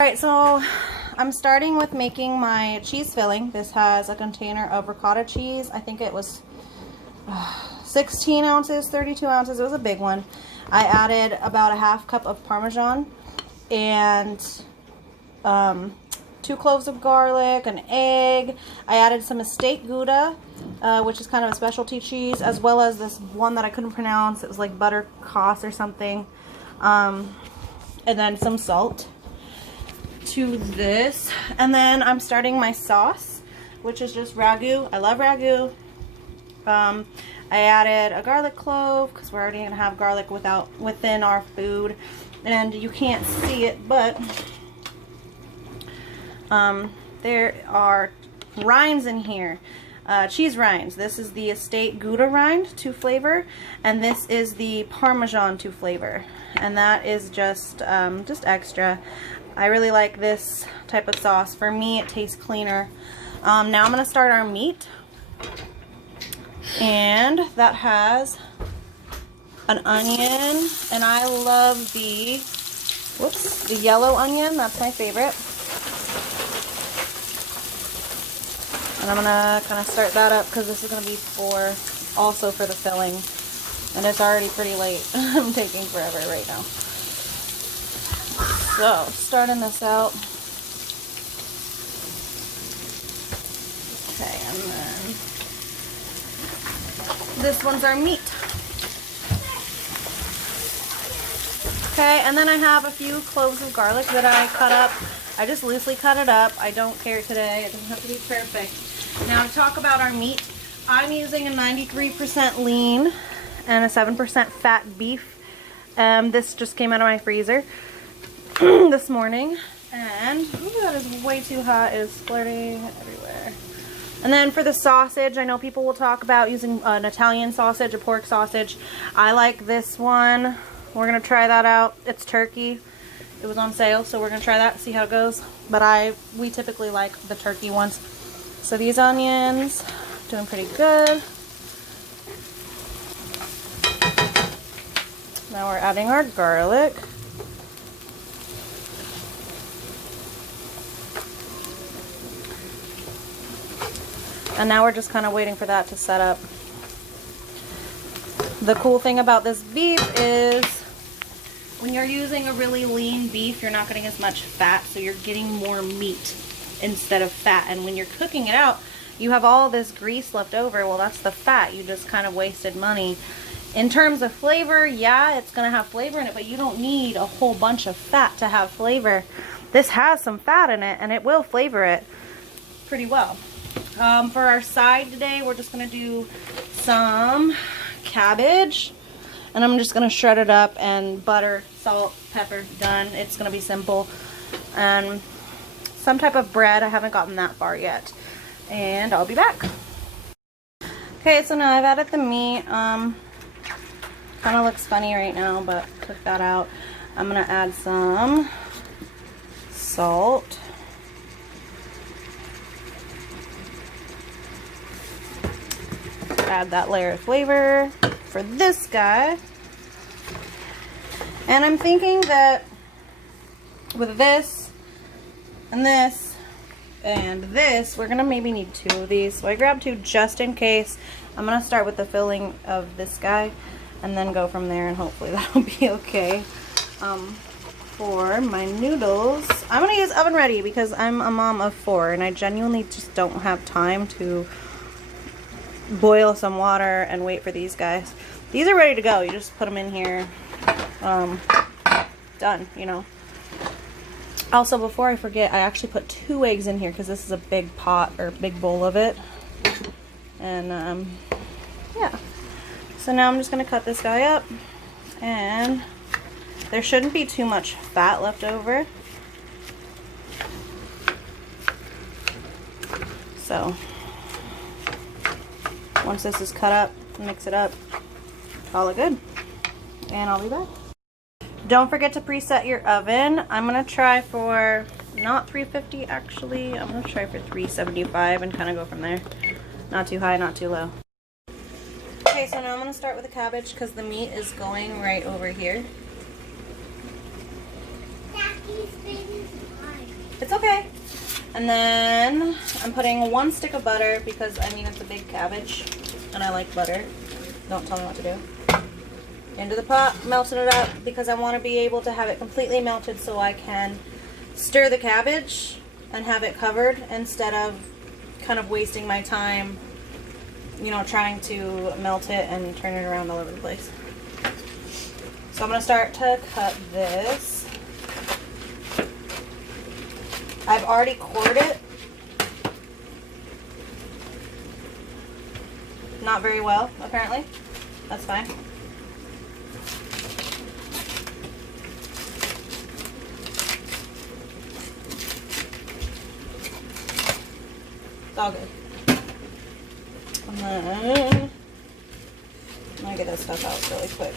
Alright, so I'm starting with making my cheese filling. This has a container of ricotta cheese. I think it was 16 ounces, 32 ounces. It was a big one. I added about a half cup of Parmesan and 2 cloves of garlic, an egg. I added some estate Gouda, which is kind of a specialty cheese, as well as this one that I couldn't pronounce. It was like buttercross or something. And then some salt to this. And then I'm starting my sauce, which is just ragu. I love ragu. I added a garlic clove because we're already going to have garlic within our food. And you can't see it, but there are rinds in here. Cheese rinds. This is the estate Gouda rind to flavor, and this is the Parmesan to flavor, and that is just extra. I really like this type of sauce. For me, it tastes cleaner. Now I'm going to start our meat, and that has an onion, and I love the yellow onion. That's my favorite. And I'm gonna kind of start that up because this is gonna be also for the filling, and it's already pretty late. I'm taking forever right now. So starting this out. Okay, and then this one's our meat. Okay, and then I have a few cloves of garlic that I cut up. I just loosely cut it up. I don't care today. It doesn't have to be perfect. Now to talk about our meat, I'm using a 93% lean and a 7% fat beef. This just came out of my freezer this morning. And, ooh, that is way too hot. It is splurting everywhere. And then for the sausage, I know people will talk about using an Italian sausage, a pork sausage. I like this one. We're going to try that out. It's turkey. It was on sale, so we're going to try that, see how it goes. But we typically like the turkey ones. So these onions, doing pretty good. Now we're adding our garlic. And now we're just kind of waiting for that to set up. The cool thing about this beef is when you're using a really lean beef, you're not getting as much fat, so you're getting more meat instead of fat. And when you're cooking it out, you have all this grease left over. Well, that's the fat. You just kind of wasted money. In terms of flavor, yeah, it's going to have flavor in it, but you don't need a whole bunch of fat to have flavor. This has some fat in it, and it will flavor it pretty well. For our side today, we're just going to do some cabbage. And I'm just going to shred it up, and butter, salt, pepper, done. It's going to be simple. And some type of bread. I haven't gotten that far yet. And I'll be back. Okay, so now I've added the meat. Kind of looks funny right now, but took that out. I'm going to add some salt. Add that layer of flavor for this guy. And I'm thinking that with this and this and this, we're gonna maybe need 2 of these. So I grabbed 2 just in case. I'm gonna start with the filling of this guy and then go from there, and hopefully that'll be okay. For my noodles, I'm gonna use oven ready because I'm a mom of 4 and I genuinely just don't have time to boil some water and wait for these guys. These are ready to go. You just put them in here. Done, you know. Also, before I forget, I actually put 2 eggs in here because this is a big pot or big bowl of it. And yeah. So now I'm just going to cut this guy up, and there shouldn't be too much fat left over. So once this is cut up, mix it up, call it good, and I'll be back. Don't forget to preset your oven. I'm gonna try for not 350 actually. I'm gonna try for 375 and kind of go from there. Not too high, not too low. Okay, so now I'm gonna start with the cabbage because the meat is going right over here. It's okay. And then I'm putting 1 stick of butter because, I mean, it's a big cabbage and I like butter. Don't tell me what to do. Into the pot, melting it up because I want to be able to have it completely melted so I can stir the cabbage and have it covered instead of kind of wasting my time, you know, trying to melt it and turn it around all over the place. So I'm going to start to cut this. I've already cored it. Not very well, apparently. That's fine. It's all good. And then I'm gonna get this stuff out really quick.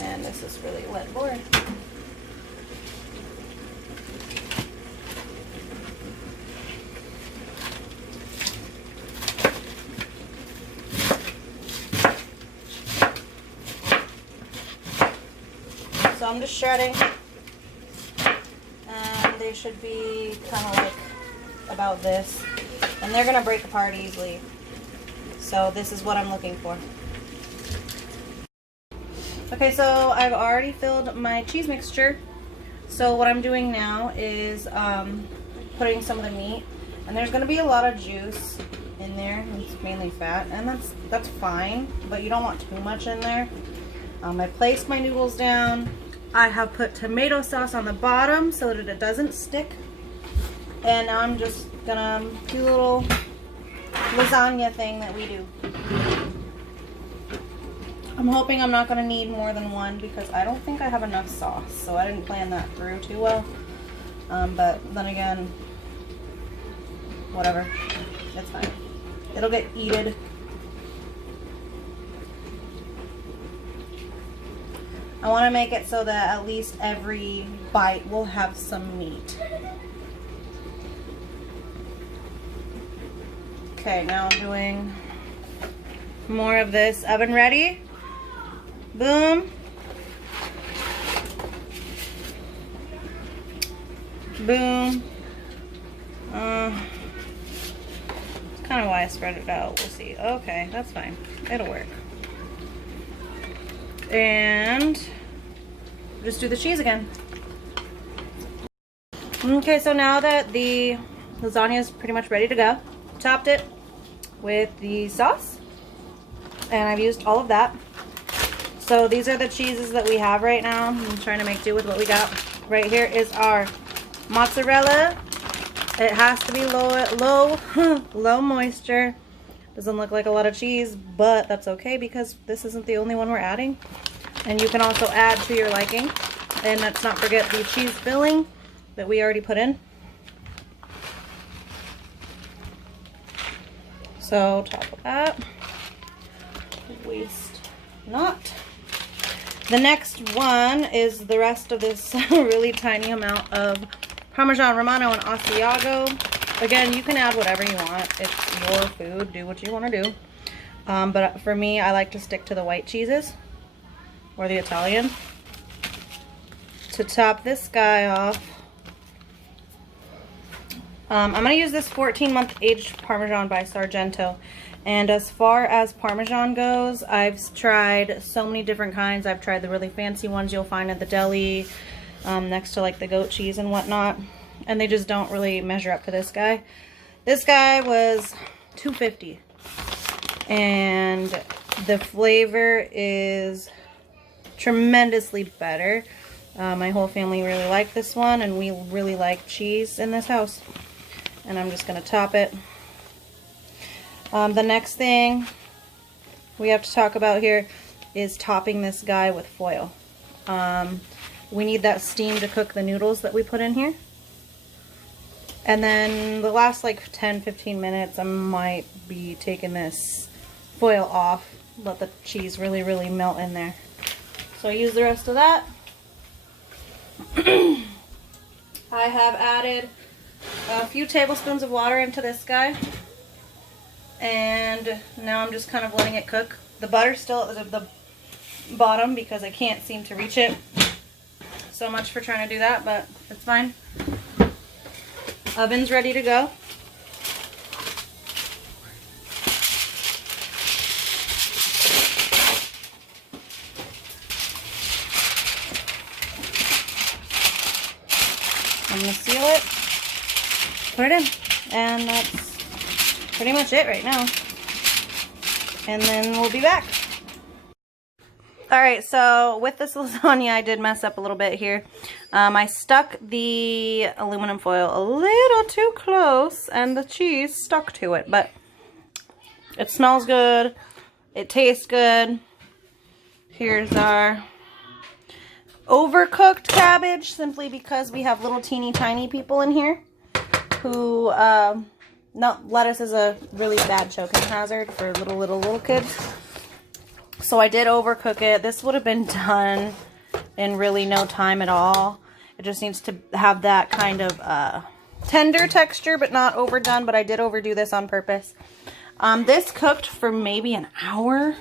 And this is really wet board. So I'm just shredding, and they should be kind of like about this, and they're gonna break apart easily. So this is what I'm looking for. Okay, so I've already filled my cheese mixture. So what I'm doing now is putting some of the meat, and there's gonna be a lot of juice in there. It's mainly fat, and that's fine, but you don't want too much in there. I placed my noodles down. I have put tomato sauce on the bottom so that it doesn't stick. And now I'm just gonna do a little lasagna thing that we do. I'm hoping I'm not gonna need more than one because I don't think I have enough sauce, so I didn't plan that through too well. But then again, whatever, it's fine. It'll get eaten. I want to make it so that at least every bite will have some meat. Okay, now I'm doing more of this. Oven ready. Boom. Boom. That's kind of why I spread it out. We'll see. Okay, that's fine. It'll work. And just do the cheese again. Okay, so now that the lasagna is pretty much ready to go, topped it with the sauce, and I've used all of that. So these are the cheeses that we have right now. I'm trying to make do with what we got. Right here is our mozzarella. It has to be low moisture. Doesn't look like a lot of cheese, but that's okay because this isn't the only one we're adding. And you can also add to your liking. And let's not forget the cheese filling that we already put in. So top of that. Waste not. The next one is the rest of this really tiny amount of Parmesan Romano and Asiago. Again, you can add whatever you want. It's your food. Do what you want to do. But for me, I like to stick to the white cheeses or the Italian. To top this guy off, I'm going to use this 14-month aged Parmesan by Sargento. And as far as Parmesan goes, I've tried so many different kinds. I've tried the really fancy ones you'll find at the deli, next to like the goat cheese and whatnot. And they just don't really measure up to this guy. This guy was $2.50. And the flavor is tremendously better. My whole family really liked this one, and we really like cheese in this house. And I'm just going to top it. The next thing we have to talk about here is topping this guy with foil. We need that steam to cook the noodles that we put in here. And then the last like 10-15 minutes I might be taking this foil off, let the cheese really melt in there. So I use the rest of that. I have added a few tablespoons of water into this guy, and now I'm just kind of letting it cook. The butter still, bottom because I can't seem to reach it. So much for trying to do that, but it's fine. Oven's ready to go. I'm going to seal it, put it in, and that's pretty much it right now. And then we'll be back. Alright, so with this lasagna, I did mess up a little bit here. I stuck the aluminum foil a little too close, and the cheese stuck to it, but it smells good. It tastes good. Here's our overcooked cabbage, simply because we have little teeny tiny people in here who, no, lettuce is a really bad choking hazard for little kids. So I did overcook it. This would have been done in really no time at all. It just needs to have that kind of tender texture, but not overdone. But I did overdo this on purpose. This cooked for maybe an hour.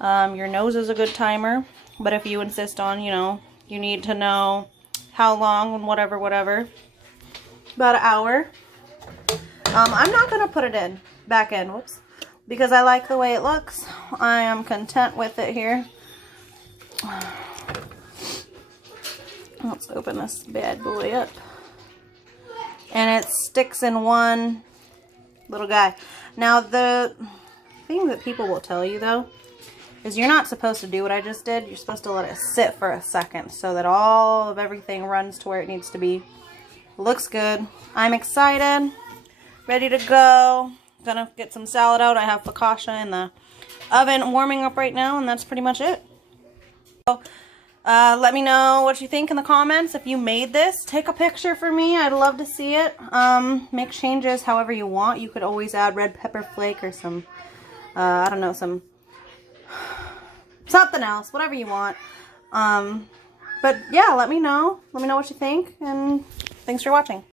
Your nose is a good timer. But if you insist on, you know, you need to know how long and whatever. About an hour. I'm not going to put it back in. Whoops. Because I like the way it looks. I am content with it here. Let's open this bad boy up. And it sticks in one little guy. Now, the thing that people will tell you, though, is you're not supposed to do what I just did. You're supposed to let it sit for a second so that all of everything runs to where it needs to be. Looks good. I'm excited. Ready to go. Gonna get some salad out. I have focaccia in the oven warming up right now, and that's pretty much it. So, let me know what you think in the comments. If you made this, take a picture for me. I'd love to see it. Make changes however you want. You could always add red pepper flake or some, I don't know, something else, whatever you want. But yeah, let me know. Let me know what you think, and thanks for watching.